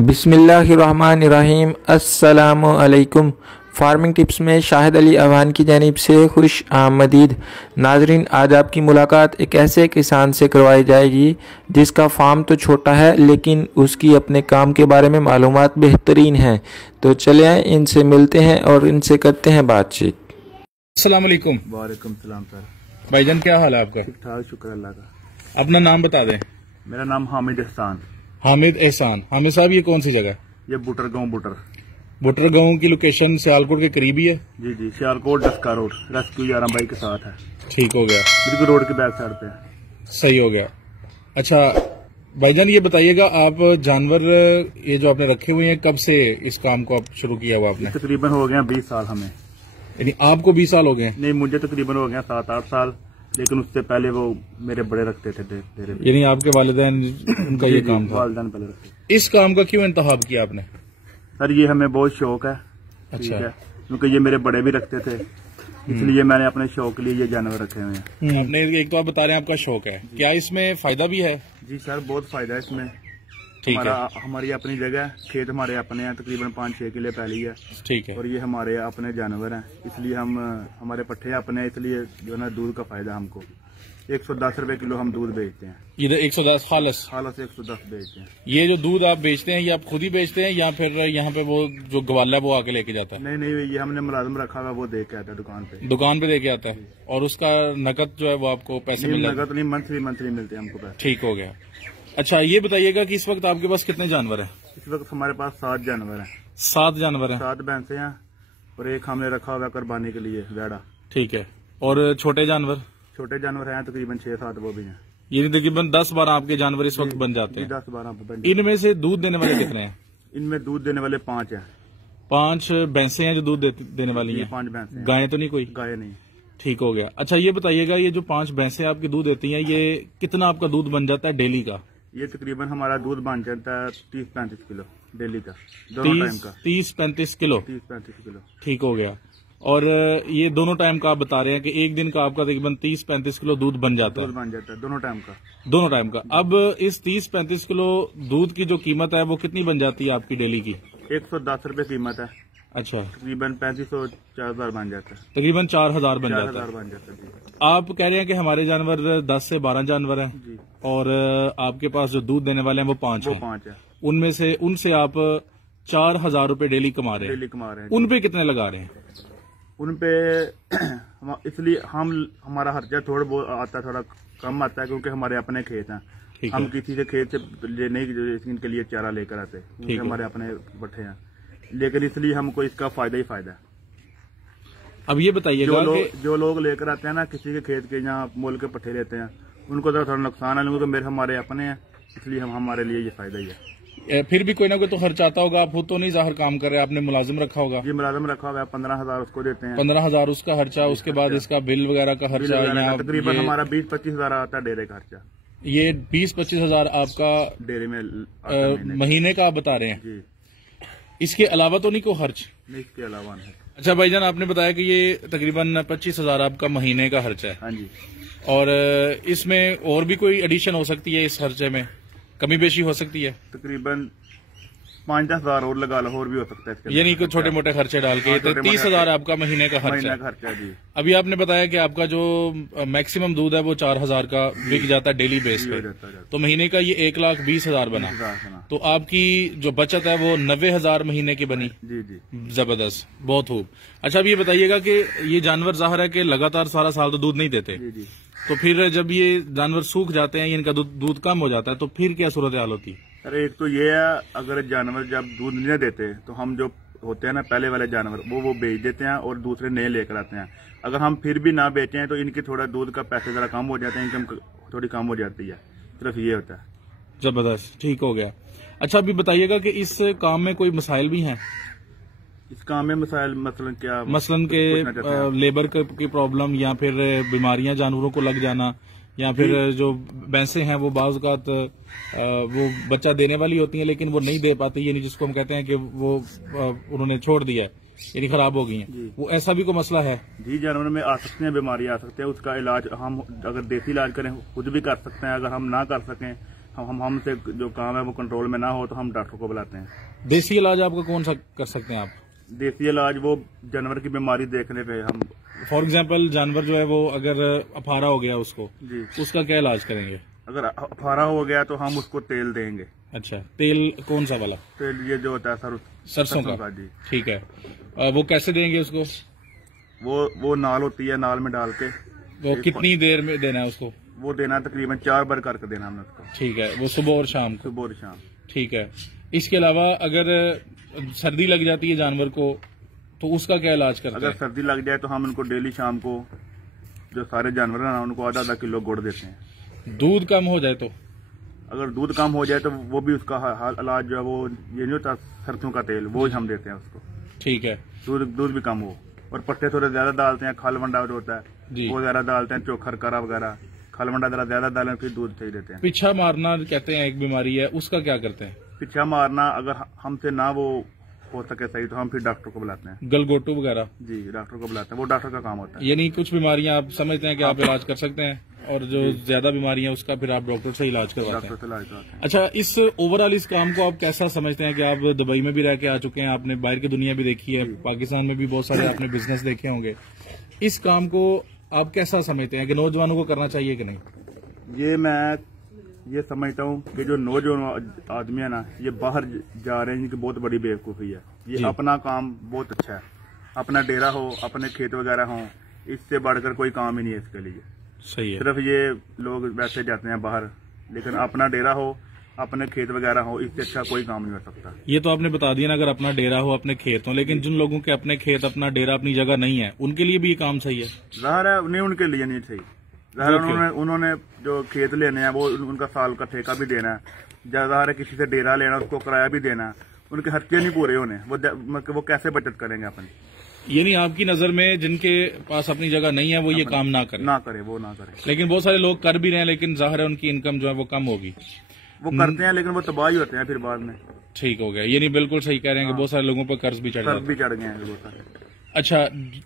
बिस्मिल्लाहिर्रहमानिर्रहीम। अस्सलामु अलैकुम। फार्मिंग टिप्स में शाहिद अली अवान की जानिब से खुश आमदीद। नाजरीन, आज आपकी मुलाकात एक ऐसे किसान से करवाई जाएगी जिसका फार्म तो छोटा है लेकिन उसकी अपने काम के बारे में मालूमात बेहतरीन हैं। तो चले आए, इनसे मिलते हैं और इनसे करते हैं बातचीत। अस्सलाम वालेकुम। वालेकुम सलाम सर। भाईजान, क्या हाल है आपका? ठीक ठाक, शुक्र अल्लाह का। अपना नाम बता दें। मेरा नाम हामिद एहसान। हामिद एहसान। हामिद साहब, ये कौन सी जगह? ये बुटर गांव बुटर गांव की लोकेशन सियालकोट के करीब ही है। जी जी, सियालकोट डस्का रोड, रेस्क्यू 11 बाई के साथ है। ठीक हो गया, बिल्कुल रोड के बैक साइड पे है। सही हो गया। अच्छा भाईजान, ये बताइएगा, आप जानवर ये जो आपने रखे हुए हैं, कब से इस काम को आप शुरू किया हुआ आपने? तकरीबन हो गया 20 साल हमें। यानी आपको 20 साल हो गए? नहीं, मुझे तकरीबन हो गया 7-8 साल, लेकिन उससे पहले वो मेरे बड़े रखते थे। यानी आपके वालिदैन उनका ये काम था? वालिदैन पहले रखते। इस काम का क्यों इंतखाब किया आपने? सर, ये हमें बहुत शौक है। अच्छा है, क्योंकि ये मेरे बड़े भी रखते थे, इसलिए मैंने अपने शौक के लिए ये जानवर रखे हुए हैं। आपने एक तो आप बता रहे हैं आपका शौक है, क्या इसमें फायदा भी है? जी सर, बहुत फायदा है इसमें। ठीक है। हमारी अपनी जगह है, खेत हमारे अपने हैं, तकरीबन 5-6 किले पहली है। ठीक है। और ये हमारे अपने जानवर हैं, इसलिए हमारे पट्ठे अपने हैं, इसलिए जो है ना दूध का फायदा हमको। 110 रुपए किलो हम दूध बेचते हैं। इधर 110 खालस 110 बेचते हैं। ये जो दूध आप बेचते हैं, ये आप खुद ही बेचते हैं या फिर यहाँ पे वो जो गवाला है वो आके लेके जाता है? नहीं, ये हमने मुलाजिम रखा हुआ, वो दे के आता है दुकान पे दे के आता है। और उसका नकद जो है वो आपको पैसे मिल जाते हैं? नकद नहीं, मंथली मिलते हैं हमको पैसे। ठीक हो गया। अच्छा, ये बताइएगा कि इस वक्त आपके पास कितने जानवर हैं? इस वक्त हमारे पास 7 जानवर हैं। 7 जानवर हैं? 7 भैंसे हैं और एक हमने रखा हुआ कुर्बानी के लिए वेड़ा। ठीक है। और छोटे जानवर? छोटे जानवर हैं तकरीबन 6-7, वो भी हैं। ये तकरीबन 10-12 आपके जानवर इस वक्त बन जाते हैं? 10-12। इनमें से दूध देने वाले कितने हैं? इनमें दूध देने वाले 5 हैं। 5 भैंसे हैं जो दूध देने वाली हैं? 5 भैंसे। गायें तो नहीं कोई? गाय नहीं। ठीक हो गया। अच्छा, ये बताइएगा, ये जो 5 भैंसें आपकी दूध देती हैं, ये कितना आपका दूध बन जाता है डेली का? ये तकरीबन हमारा दूध बन जाता है 30-35 किलो डेली का, दोनों टाइम का। 30-35 किलो? 30-35 किलो। ठीक हो गया। और ये दोनों टाइम का आप बता रहे हैं कि एक दिन का आपका तकरीबन 30-35 किलो दूध बन जाता है? दूध बन जाता है दोनों टाइम का। दोनों टाइम का। अब इस 30-35 किलो दूध की जो कीमत है वो कितनी बन जाती है आपकी डेली की? 110 रुपए कीमत है। अच्छा। तकरीबन 3500-4000 बन जाता है। तकरीबन 4000 बन जाता है। 4000 बन जाता है। आप कह रहे हैं कि हमारे जानवर 10 से 12 जानवर हैं जी। और आपके पास जो दूध देने वाले हैं वो 5 हैं। 5 है। उनसे आप 4000 रूपए डेली कमा रहे हैं। उन पे कितने लगा रहे हैं? उन पे इसलिए हमारा खर्चा थोड़ा बहुत आता है, थोड़ा कम आता है, क्योंकि हमारे अपने खेत हैं। हम किसी से खेत से नहीं इनके लिए चारा लेकर आते, क्योंकि हमारे अपने पट्ठे हैं, लेकिन इसलिए हमको इसका फायदा ही फायदा है। अब ये बताइएगा, जो लोग लेकर आते हैं ना किसी के खेत के, यहाँ मोल के पट्ठे लेते हैं, उनको तो थोड़ा नुकसान है, क्योंकि हमारे अपने हैं, इसलिए हमारे लिए ये फायदा ही है। फिर भी कोई ना कोई तो खर्चा आता होगा, आप खुद तो नहीं जाहिर काम कर रहे, आपने मुलाजिम रखा होगा? जी, मुलाजिम रखा हुआ है, 15,000 उसको देते हैं। 15,000 उसका खर्चा, उसके बाद इसका बिल वगैरह का खर्चा, तकरीबन हमारा 20-25 हजार आता है डेरे का खर्चा। ये 20-25 हजार आपका डेरे में महीने का आप बता रहे हैं? जी। इसके अलावा तो नहीं कोई खर्च? नहीं, इसके अलावा नहीं। अच्छा भाईजान, आपने बताया कि ये तकरीबन 25,000 आपका महीने का खर्चा है? हाँ जी। और इसमें और भी कोई एडिशन हो सकती है? इस खर्चे में कमी बेशी हो सकती है? तकरीबन 5-10 हजार और लगा लो, और भी हो सकता है। यानी कि छोटे मोटे खर्चे डाल के 30,000 आपका महीने का खर्चा जी। अभी आपने बताया कि आपका जो मैक्सिमम दूध है वो 4000 का बिक जाता है डेली बेस पे, तो महीने का ये 1,20,000 बना। तो आपकी जो बचत है वो 90,000 महीने की बनी। जी जी, जबरदस्त, बहुत खूब। अच्छा, अब ये बताइएगा कि ये जानवर जाहिर है कि लगातार सारा साल तो दूध नहीं देते। जी जी। तो फिर जब ये जानवर सूख जाते हैं, इनका दूध कम हो जाता है, तो फिर क्या सूरत हाल होती है? अरे, एक तो ये है, अगर जानवर जब दूध नहीं देते तो हम जो होते हैं ना पहले वाले जानवर, वो बेच देते हैं और दूसरे नए लेकर आते हैं। अगर हम फिर भी ना बेचें तो इनके थोड़ा दूध का पैसे जरा कम हो जाते हैं, इनकम थोड़ी कम हो जाती है, सिर्फ ये होता है। जबरदस्त, ठीक हो गया। अच्छा, अभी बताइएगा कि इस काम में कोई मसाइल भी हैं? इस काम में मसाइल मसलन क्या? मसलन के लेबर की प्रॉब्लम, या फिर बीमारियां जानवरों को लग जाना, या फिर जो भैंसें हैं वो बाज़ औक़ात वो बच्चा देने वाली होती हैं लेकिन वो नहीं दे पाती, यानी जिसको हम कहते हैं कि वो उन्होंने छोड़ दिया है, यानी खराब हो गई हैं, वो ऐसा भी कोई मसला है? जी, जानवर में आ सकते हैं, बीमारी आ सकते हैं, उसका इलाज हम अगर देसी इलाज करें खुद भी कर सकते हैं। अगर हम ना कर सकें हमसे जो काम है वो कंट्रोल में ना हो तो हम डॉक्टर को बुलाते हैं। देसी इलाज आपका कौन सा कर सकते हैं आप? देसी इलाज वो जानवर की बीमारी देखने पे हम, फॉर एग्जाम्पल जानवर जो है वो अगर अफारा हो गया उसको जी, उसका क्या इलाज करेंगे? अगर अफारा हो गया तो हम उसको तेल देंगे। अच्छा, तेल कौन सा वाला? तेल ये जो होता है सरसों का जी। ठीक है। वो कैसे देंगे उसको? वो नाल होती है, नाल में डाल के वो कितनी देर में देना है उसको? वो देना तकरीबन 4 बार करके देना हमने उसको। ठीक है, वो सुबह और शाम को? सुबह और शाम। ठीक है। इसके अलावा अगर सर्दी लग जाती है जानवर को तो उसका क्या इलाज करते हैं? अगर सर्दी लग जाए तो हम उनको डेली शाम को, जो सारे जानवर हैं उनको आधा किलो गुड़ देते हैं। दूध कम हो जाए तो? अगर दूध कम हो जाए तो वो भी उसका इलाज जो है वो ये नहीं होता सरसों का तेल, वो हम देते हैं उसको। ठीक है। दूध भी कम हो, और पट्टे थोड़े ज्यादा डालते हैं, खल वंडा जो होता है वो ज्यादा डालते हैं, चोखर करा वगैरह, खल वंडा जरा ज्यादा डालें फिर दूध सही देते हैं। पीछा मारना कहते हैं एक बीमारी है, उसका क्या करते हैं? पीछा मारना अगर हमसे ना वो हो सके सही तो हम फिर डॉक्टर को बुलाते हैं। गलगोटू वगैरह? जी, डॉक्टर को बुलाते हैं, वो डॉक्टर का काम होता है। यानी कुछ बीमारियां आप समझते हैं कि आप इलाज कर सकते हैं, और जो ज्यादा बीमारियां उसका फिर आप डॉक्टर से इलाज करवाते हैं। अच्छा, इस ओवरऑल इस काम को आप कैसा समझते हैं कि आप दुबई में भी रह के आ चुके हैं, आपने बाहर की दुनिया भी देखी है, पाकिस्तान में भी बहुत सारे आपने बिजनेस देखे होंगे, इस काम को आप कैसा समझते हैं कि नौजवानों को करना चाहिए कि नहीं? ये मैं ये समझता हूँ कि जो नौजवान आदमी है ना, ये बाहर जा रहे हैं, इनकी बहुत बड़ी बेवकूफ़ी है। ये अपना काम बहुत अच्छा है, अपना डेरा हो, अपने खेत वगैरह हो, इससे बढ़कर कोई काम ही नहीं है इसके लिए। सही है। सिर्फ ये लोग वैसे जाते हैं बाहर, लेकिन अपना डेरा हो, अपने खेत वगैरह हो, इससे अच्छा कोई काम नहीं हो सकता। ये तो आपने बता दिया ना, अगर अपना डेरा हो, अपने खेत हो, लेकिन जिन लोगों के अपने खेत, अपना डेरा, अपनी जगह नहीं है, उनके लिए भी ये काम सही है? ज़ाहिर है नहीं, उनके लिए नहीं सही। उन्होंने जो खेत लेने हैं वो उनका साल का ठेका भी देना है, ज़ाहिर है किसी से डेरा लेना, उसको किराया भी देना है, उनके खर्चे नहीं पूरे होने, वो कैसे बचत करेंगे अपनी? यानी आपकी नजर में जिनके पास अपनी जगह नहीं है वो ये काम ना करे? वो ना करे। लेकिन बहुत सारे लोग कर भी रहे हैं, लेकिन जाहिर है उनकी इनकम जो है वो कम होगी। वो करते हैं लेकिन वो तबाही होते हैं फिर बाद में। ठीक हो गया, यानी बिल्कुल सही कह रहे हैं कि बहुत सारे लोगों पर कर्ज भी चढ़ गए हैं। अच्छा,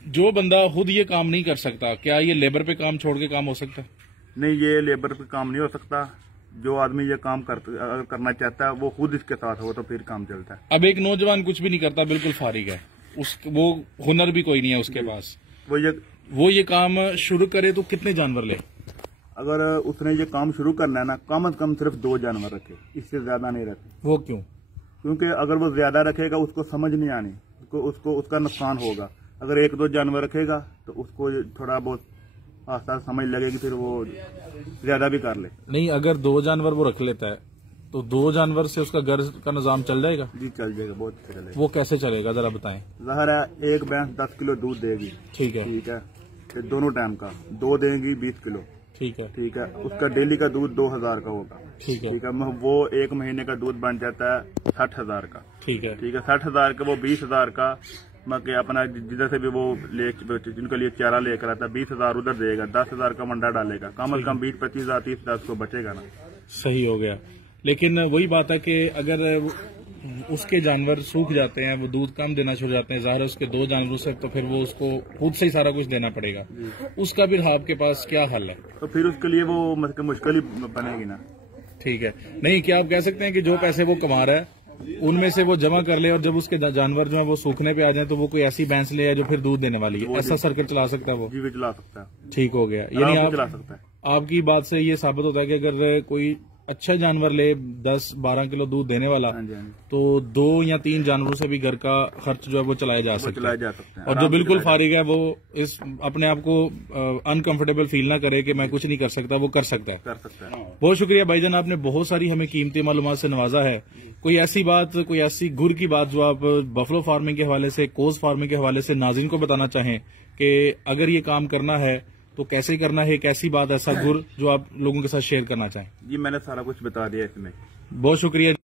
जो बंदा खुद ये काम नहीं कर सकता, क्या ये लेबर पे काम छोड़ के काम हो सकता है? नहीं, ये लेबर पे काम नहीं हो सकता। जो आदमी ये काम अगर करना चाहता है वो खुद इसके साथ हो तो फिर काम चलता है। अब एक नौजवान कुछ भी नहीं करता, बिल्कुल फारिग है, वो हुनर भी कोई नहीं है उसके पास, वो ये काम शुरू करे तो कितने जानवर ले? अगर उसने ये काम शुरू करना है ना, कम से कम सिर्फ 2 जानवर रखे, इससे ज्यादा नहीं रखे। वो क्यों? क्योंकि अगर वो ज्यादा रखेगा उसको समझ नहीं आनी, उसको उसका नुकसान होगा। अगर 1-2 जानवर रखेगा तो उसको थोड़ा बहुत आस्था समझ लगेगी, फिर वो ज्यादा भी कर ले। नहीं, अगर 2 जानवर वो रख लेता है तो 2 जानवर से उसका घर का निजाम चल जाएगा? जी चल जाएगा, बहुत चलेगा। वो कैसे चलेगा जरा बताएं? ज़ाहिर है एक भैंस 10 किलो दूध देगी, ठीक है, दोनों टाइम का 2 देगी 20 किलो, ठीक है, उसका डेली का दूध 2000 का होगा, ठीक है, वो 1 महीने का दूध बन जाता है 60,000 का, ठीक है, 60,000 का, वो 20,000 का अपना जिधर से भी वो जिनके लिए चारा लेकर आता है 20,000 उधर देगा, 10,000 का मंडा डालेगा, कम से कम 20-25,000 30,000 को बचेगा ना। सही हो गया। लेकिन वही बात है कि अगर उसके जानवर सूख जाते हैं, वो दूध कम देना शुरू जाते हैं, ज़ाहिर है उसके 2 जानवरों से तो फिर वो उसको खुद से ही सारा कुछ देना पड़ेगा, उसका फिर आपके पास क्या हल है? तो फिर उसके लिए वो मुश्किल ही बनेगी ना। ठीक है, नहीं क्या आप कह सकते हैं कि जो पैसे वो कमा रहा है उनमें से वो जमा कर ले, और जब उसके जानवर जो है वो सूखने पे आ जाए तो वो कोई ऐसी भैंस ले आए जो फिर दूध देने वाली है, ऐसा सर्कल चला सकता है वो? जी चला सकता है। ठीक हो गया, यानी आप चला सकता है। आपकी बात से ये साबित होता है कि अगर कोई अच्छा जानवर ले 10-12 किलो दूध देने वाला, तो 2 या 3 जानवरों से भी घर का खर्च जो है वो चलाया जा सकता है। और जो बिल्कुल फारिग है वो इस अपने आप को अनकंफर्टेबल फील ना करे कि मैं कुछ नहीं कर सकता, वो कर सकता है। बहुत शुक्रिया भाईजान, आपने बहुत सारी हमें कीमती मालूमात से नवाजा है। कोई ऐसी बात, कोई ऐसी गुर की बात जो आप बफलो फार्मिंग के हवाले से, कोज फार्मिंग के हवाले से नाज़रीन को बताना चाहें कि अगर ये काम करना है तो कैसे करना है, कैसी बात, ऐसा गुर जो आप लोगों के साथ शेयर करना चाहें? जी मैंने सारा कुछ बता दिया इसमें। बहुत शुक्रिया।